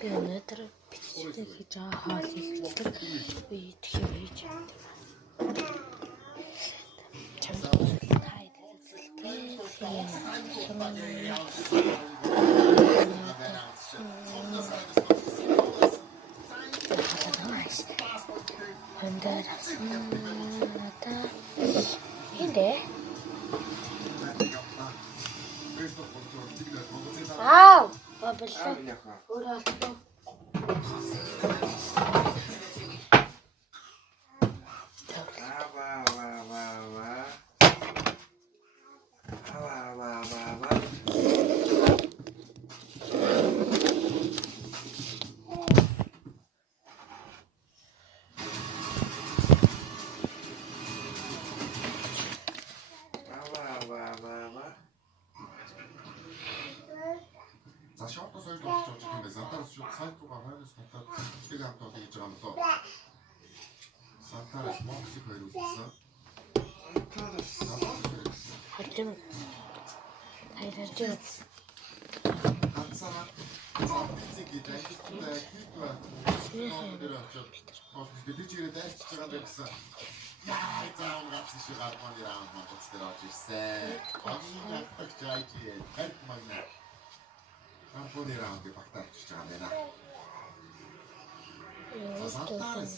Би өнөөдөр бичдэг гэж байгаа хоол хийлгдэг үе тэгэхээр хийж байна. За шоотос хоёр болж байгаа юм байна. Сантарс шууд сайт руугаа хойноос татаад цэцлэг хамтаа хийж байгаа юм доо. Сантарс Моксик хоёр үлдсэн. Хатим. Хайртай. Ганцаараа цэцэг гэдэг хэлбэр. Бид чигээр дайрч байгаа гэсэн. Яа, заавал гацсан шиг гадмаа нэраа мандцдэр очиж ирсэн. Амин хатдаг жаач яа. Хайр магнаа. Ампуны раунд багтаач байгаа юм байна. Сантарс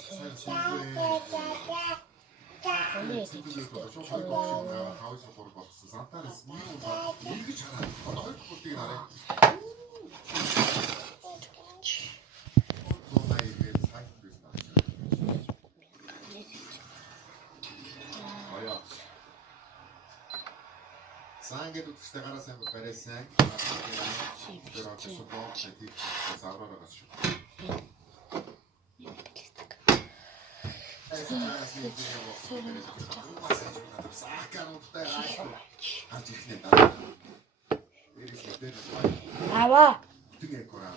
ингэж хараад одоо хоёр бүртийг хараа. Сангээд үзэхдээ гараа сайн барайсан. Тэр одоо support хийх зарварагаас шүү. Аваа. Тэгээ кораа.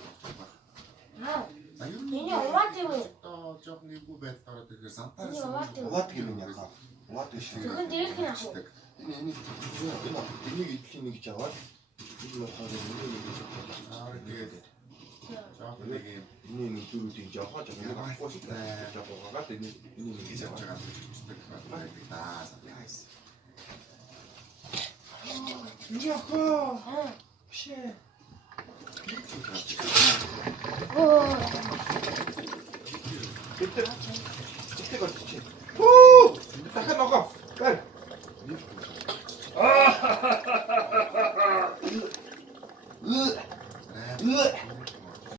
Миний оваад юм уу? Одоо жоохон нэггүй байдлаараа тэгэхээр Сантарс Оваад юм яхаа. Оваад биш. Тэгвэл дээрх нь авах. Энийг идэх юм гэж аваад энэ болохоор энийг гэж аваад тэгээд жоохон нэг юм энэ зүрүүдийг жоохоо авахгүй шүү дээ. Жоохоогаад энийг гэж авч байгаа юм шиг байдаг даа. Яхаа. Шээ.